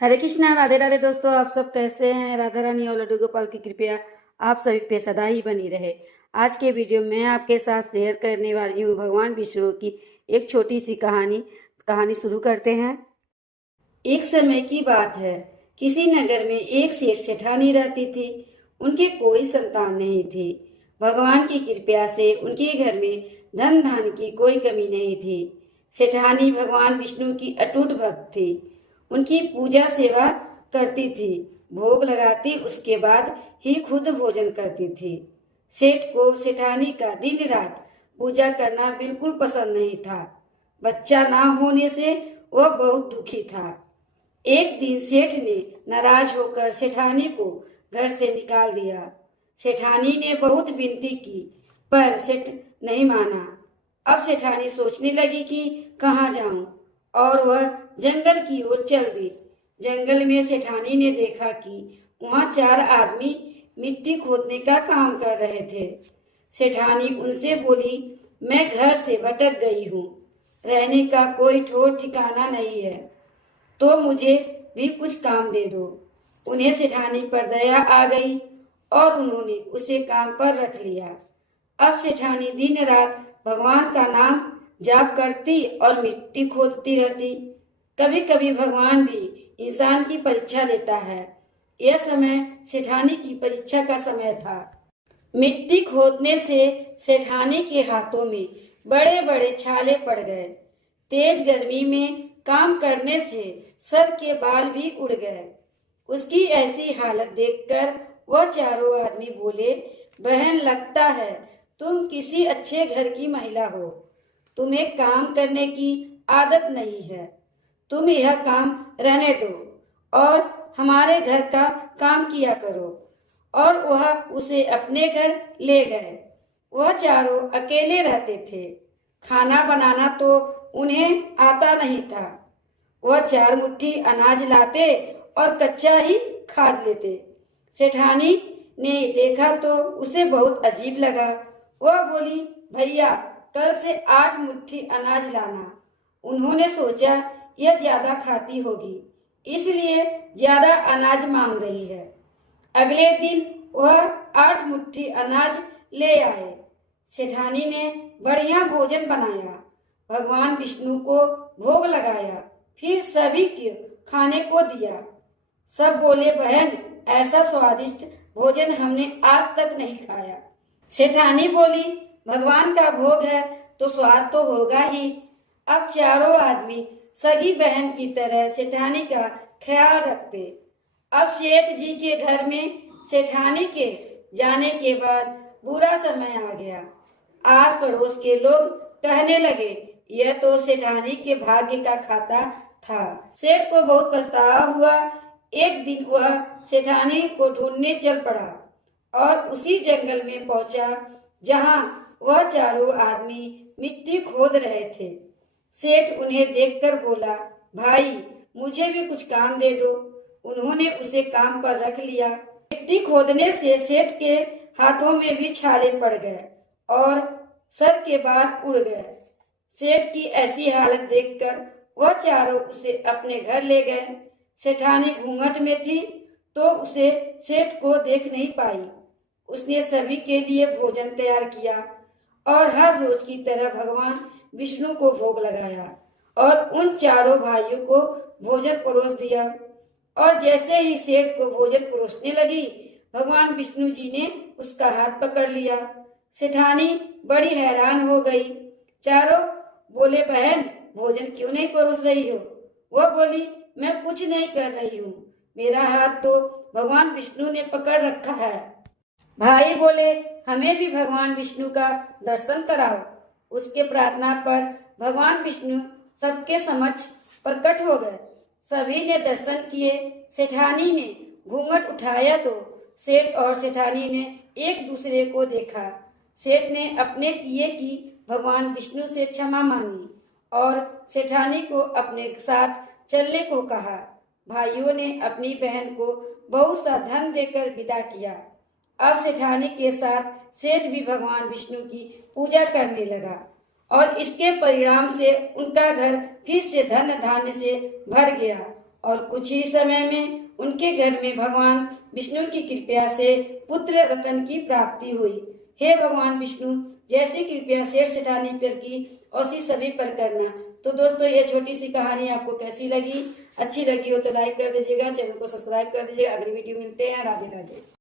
हरे कृष्णा, राधे राधे दोस्तों। आप सब कैसे हैं? राधा रानी और लड्डू गोपाल की कृपया आप सभी पे सदा ही बनी रहे। आज के वीडियो में आपके साथ शेयर करने वाली हूँ भगवान विष्णु की एक छोटी सी कहानी शुरू करते हैं। एक समय की बात है, किसी नगर में एक सेठ सेठानी रहती थी। उनके कोई संतान नहीं थी। भगवान की कृपा से उनके घर में धन धान की कोई कमी नहीं थी। सेठानी भगवान विष्णु की अटूट भक्त थी। उनकी पूजा सेवा करती थी, भोग लगाती, उसके बाद ही खुद भोजन करती थी। सेठ को सेठानी का दिन रात पूजा करना बिल्कुल पसंद नहीं था। बच्चा ना होने से वह बहुत दुखी था। एक दिन सेठ ने नाराज होकर सेठानी को घर से निकाल दिया। सेठानी ने बहुत विनती की, पर सेठ नहीं माना। अब सेठानी सोचने लगी कि कहाँ जाऊं, और वह जंगल की ओर चल दी। जंगल में सेठानी ने देखा कि वहाँ 4 आदमी मिट्टी खोदने का काम कर रहे थे। सेठानी उनसे बोली, मैं घर से भटक गई हूँ, रहने का कोई ठौर ठिकाना नहीं है, तो मुझे भी कुछ काम दे दो। उन्हें सेठानी पर दया आ गई और उन्होंने उसे काम पर रख लिया। अब सेठानी दिन रात भगवान का नाम जाप करती और मिट्टी खोदती रहती। कभी कभी भगवान भी इंसान की परीक्षा लेता है। यह समय सेठानी की परीक्षा का समय था। मिट्टी खोदने से सेठानी के हाथों में बड़े बड़े छाले पड़ गए। तेज गर्मी में काम करने से सर के बाल भी उड़ गए। उसकी ऐसी हालत देखकर वह चारों आदमी बोले, बहन, लगता है तुम किसी अच्छे घर की महिला हो। तुम्हें काम करने की आदत नहीं है। तुम यह काम रहने दो और हमारे घर का काम किया करो। और वह उसे अपने घर ले गए। वह चारों अकेले रहते थे। खाना बनाना तो उन्हें आता नहीं था। वह 4 मुट्ठी अनाज लाते और कच्चा ही खा लेते। सेठानी ने देखा तो उसे बहुत अजीब लगा। वह बोली, भैया, कल से 8 मुट्ठी अनाज लाना। उन्होंने सोचा यह ज्यादा खाती होगी, इसलिए ज्यादा अनाज मांग रही है। अगले दिन वह 8 मुट्ठी अनाज ले आए। सेठानी ने बढ़िया भोजन बनाया, भगवान विष्णु को भोग लगाया, फिर सभी के खाने को दिया। सब बोले, बहन, ऐसा स्वादिष्ट भोजन हमने आज तक नहीं खाया। सेठानी बोली, भगवान का भोग है तो स्वाद तो होगा ही। अब चारों आदमी सगी बहन की तरह सेठानी का ख्याल रखते। अब सेठ जी के घर में सेठानी के जाने के बाद बुरा समय आ गया। आस पड़ोस के लोग कहने लगे, यह तो सेठानी के भाग्य का खाता था। सेठ को बहुत पछतावा हुआ। एक दिन वह सेठानी को ढूंढने चल पड़ा और उसी जंगल में पहुंचा जहां वह चारों आदमी मिट्टी खोद रहे थे। सेठ उन्हें देखकर बोला, भाई, मुझे भी कुछ काम दे दो। उन्होंने उसे काम पर रख लिया। मिट्टी खोदने से सेठ के हाथों में भी छाले पड़ गए और सर के बाल उड़ गए। सेठ की ऐसी हालत देखकर वह चारों उसे अपने घर ले गए। सेठानी घूंघट में थी तो उसे सेठ को देख नहीं पाई। उसने सभी के लिए भोजन तैयार किया और हर रोज की तरह भगवान विष्णु को भोग लगाया और उन चारों भाइयों को भोजन परोस दिया। और जैसे ही सेठ को भोजन परोसने लगी, भगवान विष्णु जी ने उसका हाथ पकड़ लिया। सेठानी बड़ी हैरान हो गई। चारों बोले, बहन, भोजन क्यों नहीं परोस रही हो? वह बोली, मैं कुछ नहीं कर रही हूँ, मेरा हाथ तो भगवान विष्णु ने पकड़ रखा है। भाई बोले, हमें भी भगवान विष्णु का दर्शन कराओ। उसके प्रार्थना पर भगवान विष्णु सबके समक्ष प्रकट हो गए। सभी ने दर्शन किए। सेठानी ने घूंघट उठाया तो सेठ और सेठानी ने एक दूसरे को देखा। सेठ ने अपने किए की भगवान विष्णु से क्षमा मांगी और सेठानी को अपने साथ चलने को कहा। भाइयों ने अपनी बहन को बहुत सा धन देकर विदा किया। अब सेठानी के साथ सेठ भी भगवान विष्णु की पूजा करने लगा और इसके परिणाम से उनका घर फिर से धन धान्य से भर गया और कुछ ही समय में उनके घर में भगवान विष्णु की कृपा से पुत्र रतन की प्राप्ति हुई। हे भगवान विष्णु, जैसी कृपया शेर सेठानी पर की उसी सभी पर करना। तो दोस्तों, ये छोटी सी कहानी आपको कैसी लगी? अच्छी लगी हो तो लाइक कर दीजिएगा, चैनल को सब्सक्राइब कर दीजिएगा। अगली वीडियो मिलते हैं। राधे राधे।